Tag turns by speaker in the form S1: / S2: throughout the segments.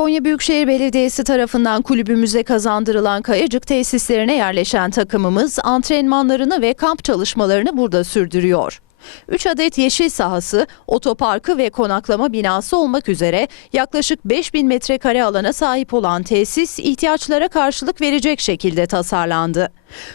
S1: Konya Büyükşehir Belediyesi tarafından kulübümüze kazandırılan Kayacık tesislerine yerleşen takımımız antrenmanlarını ve kamp çalışmalarını burada sürdürüyor. 3 adet yeşil sahası, otoparkı ve konaklama binası olmak üzere yaklaşık 5000 metrekare alana sahip olan tesis ihtiyaçlara karşılık verecek şekilde tasarlandı.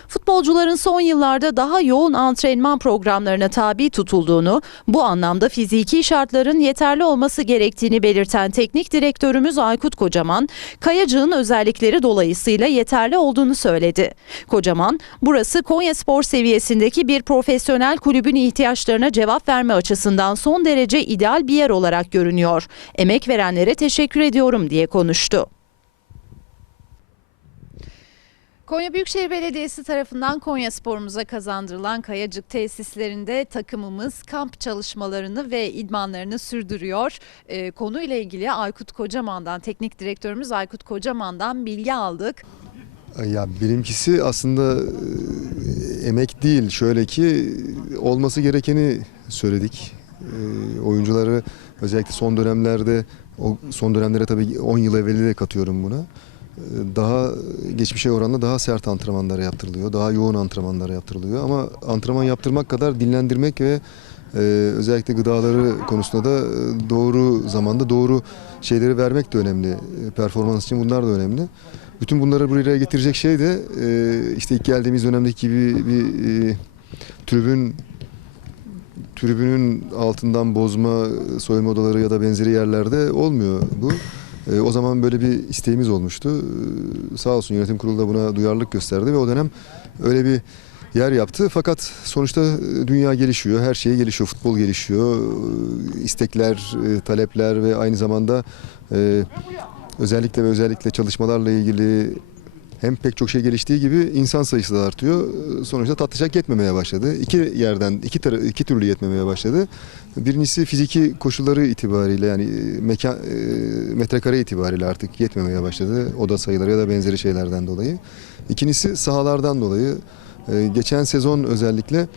S1: Futbolcuların son yıllarda daha yoğun antrenman programlarına tabi tutulduğunu, bu anlamda fiziki şartların yeterli olması gerektiğini belirten teknik direktörümüz Aykut Kocaman, Kayacığın özellikleri dolayısıyla yeterli olduğunu söyledi. Kocaman, burası Konya Spor seviyesindeki bir profesyonel kulübün ihtiyaçlarına cevap verme açısından son derece ideal bir yer olarak görünüyor. Emek verenlere teşekkür ediyorum diye konuştu. Konya Büyükşehir Belediyesi tarafından Konya Spor'umuza kazandırılan Kayacık tesislerinde takımımız kamp çalışmalarını ve idmanlarını sürdürüyor. Ee, konuyla ilgili Aykut Kocaman'dan, teknik direktörümüz Aykut Kocaman'dan bilgi aldık.
S2: Ya benimkisi aslında e, emek değil. Şöyle ki olması gerekeni söyledik. E, oyuncuları özellikle son dönemlerde o son dönemlere tabii 10 yıl evveli de katıyorum buna. Daha geçmişe oranla daha sert antrenmanlar yaptırılıyor. Daha yoğun antrenmanlar yaptırılıyor. Ama antrenman yaptırmak kadar dinlendirmek ve e, özellikle gıdaları konusunda da e, doğru zamanda doğru şeyleri vermek de önemli. E, Performans için bunlar da önemli. Bütün bunları buraya getirecek şey de e, işte ilk geldiğimiz dönemdeki gibi bir e, tribün tribünün altından bozma soyunma odaları ya da benzeri yerlerde olmuyor bu. E, o zaman böyle bir isteğimiz olmuştu. E, sağ olsun yönetim kurulu da buna duyarlılık gösterdi ve o dönem öyle bir yer yaptı. Fakat sonuçta e, dünya gelişiyor, her şey gelişiyor, futbol gelişiyor. E, istekler, e, talepler ve aynı zamanda e, özellikle ve özellikle çalışmalarla ilgili hem pek çok şey geliştiği gibi insan sayısı da artıyor. Sonuçta tatlıcak yetmemeye başladı. İki yerden iki tara- iki türlü yetmemeye başladı. Birincisi fiziki koşulları itibariyle yani e, mekan e, metrekare itibariyle artık yetmemeye başladı. Oda sayıları ya da benzeri şeylerden dolayı. İkincisi sahalardan dolayı. E, Geçen sezon özellikle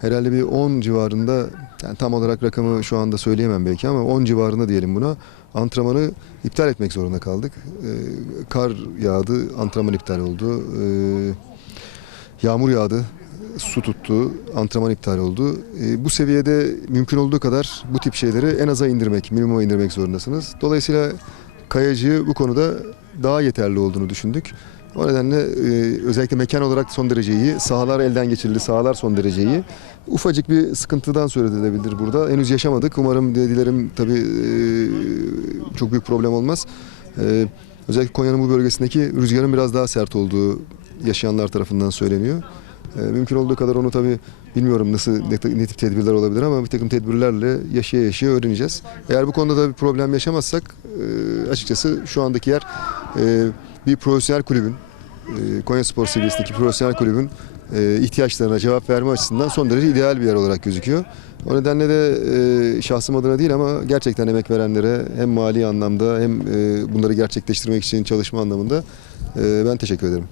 S2: herhalde bir 10 civarında yani tam olarak rakamı şu anda söyleyemem belki ama 10 civarında diyelim buna antrenmanı iptal etmek zorunda kaldık. Ee, kar yağdı, antrenman iptal oldu. Ee, yağmur yağdı, su tuttu, antrenman iptal oldu. Ee, bu seviyede mümkün olduğu kadar bu tip şeyleri en aza indirmek, minimuma indirmek zorundasınız. Dolayısıyla kayacı bu konuda daha yeterli olduğunu düşündük. O nedenle e, özellikle mekan olarak son derece iyi. Sahalar elden geçirildi, sahalar son derece iyi. Ufacık bir sıkıntıdan söz edilebilir burada. Henüz yaşamadık. Umarım dilerim tabii e, çok büyük problem olmaz. E, özellikle Konya'nın bu bölgesindeki rüzgarın biraz daha sert olduğu yaşayanlar tarafından söyleniyor. E, mümkün olduğu kadar onu tabii bilmiyorum nasıl ne, tip tedbirler olabilir ama bir takım tedbirlerle yaşaya yaşaya öğreneceğiz. Eğer bu konuda da bir problem yaşamazsak e, açıkçası şu andaki yer e, bir profesyonel kulübün e, Konya Spor seviyesindeki profesyonel kulübün ihtiyaçlarına cevap verme açısından son derece ideal bir yer olarak gözüküyor. O nedenle de şahsım adına değil ama gerçekten emek verenlere hem mali anlamda hem bunları gerçekleştirmek için çalışma anlamında ben teşekkür ederim.